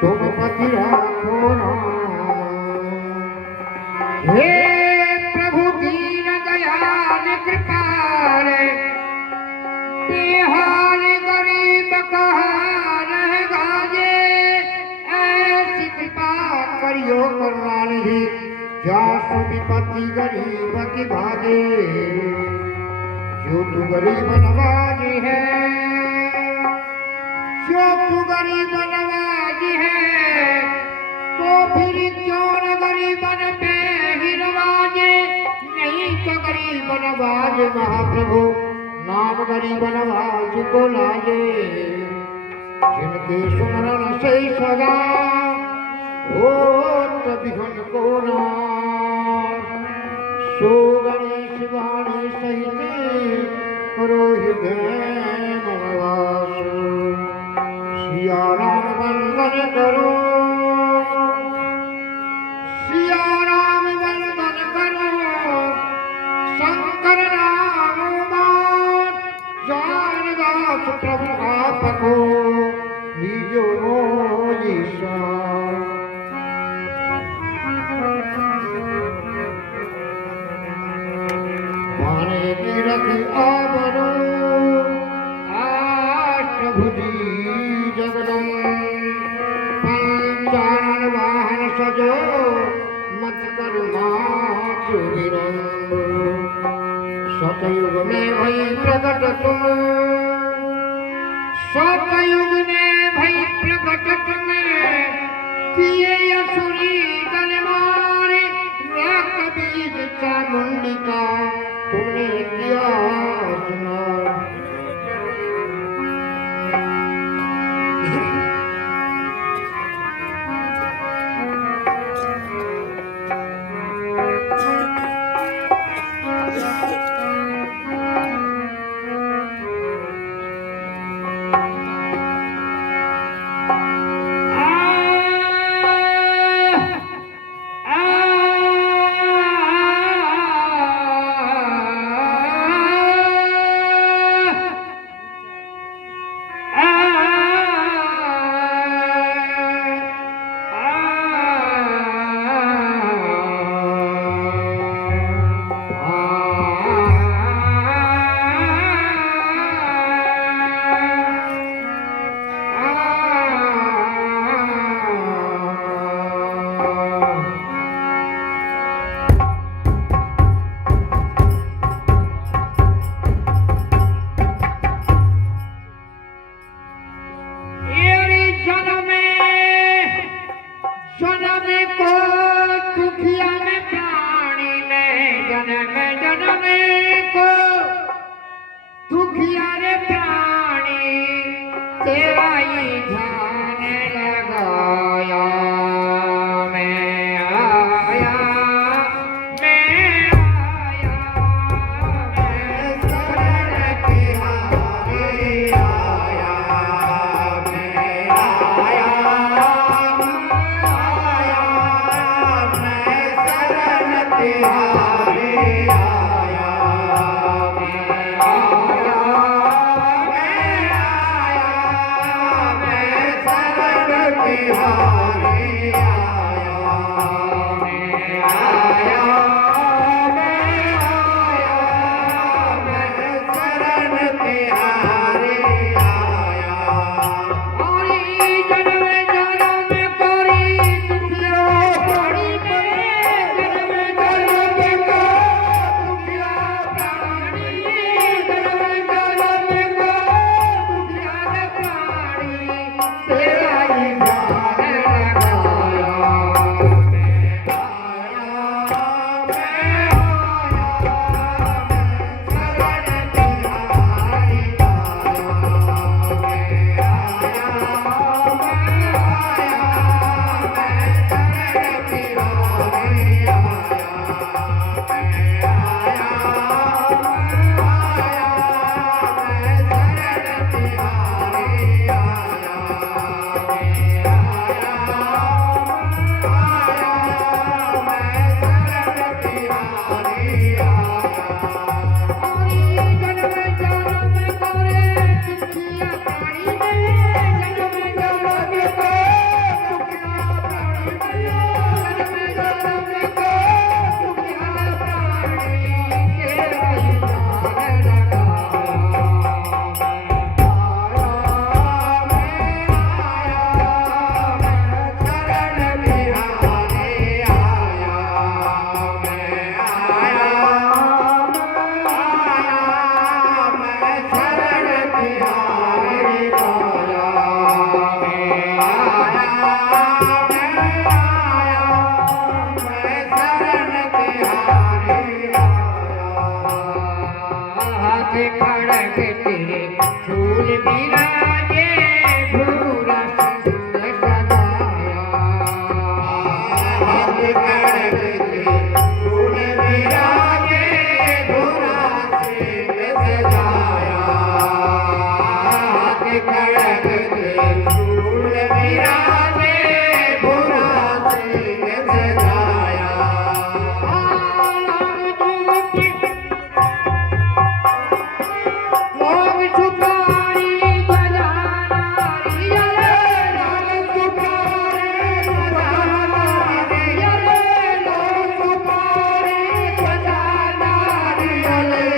तुम पति राखो हे प्रभु दीन दयाल कृपाल बिहार गरीब कहार गाजे ऐसी कृपा करियो करुणानिधि जासु विपत्ति गरीब की भागे जो तू गरीब नवाज है जो तू गरीब नवाज है तो फिर क्यों न गरीबन पे ही नवाजे नहीं तो गरीब नवाज महाप्रभु नाम गरीब नवाज को लाजे जिनके सुमरन से सदा हो तबिहन को ना सो गणेश वाणी सहित करो हृदय मनवास सिया राम वंदन करो सिया राम वंदन करो शंकर नाम मान जानदास प्रभु आपको लीजो ईशा माने तीरथ आवरो आष्टभुजी पंचानन वाहन सजो मत करो सतयुग में भई प्रकट तुम सतयुग में भई प्रकट तुम किए असुरी दल मारे रक्त बीज चामुंडी का तुमने किया सुना खड़ग तेरे फूल विराजे भूरा सिंदूर सजाया हाथ खड़ग तेरे फूल विराजे भूरा सिंह सजाया हाथ खड़ग तेरे फूल विराजे भूरा सिंह सजाया लोग सुपारी बजाना रियले लोग सुपारी बजाना रियले लोग सुपारी बजाना रियले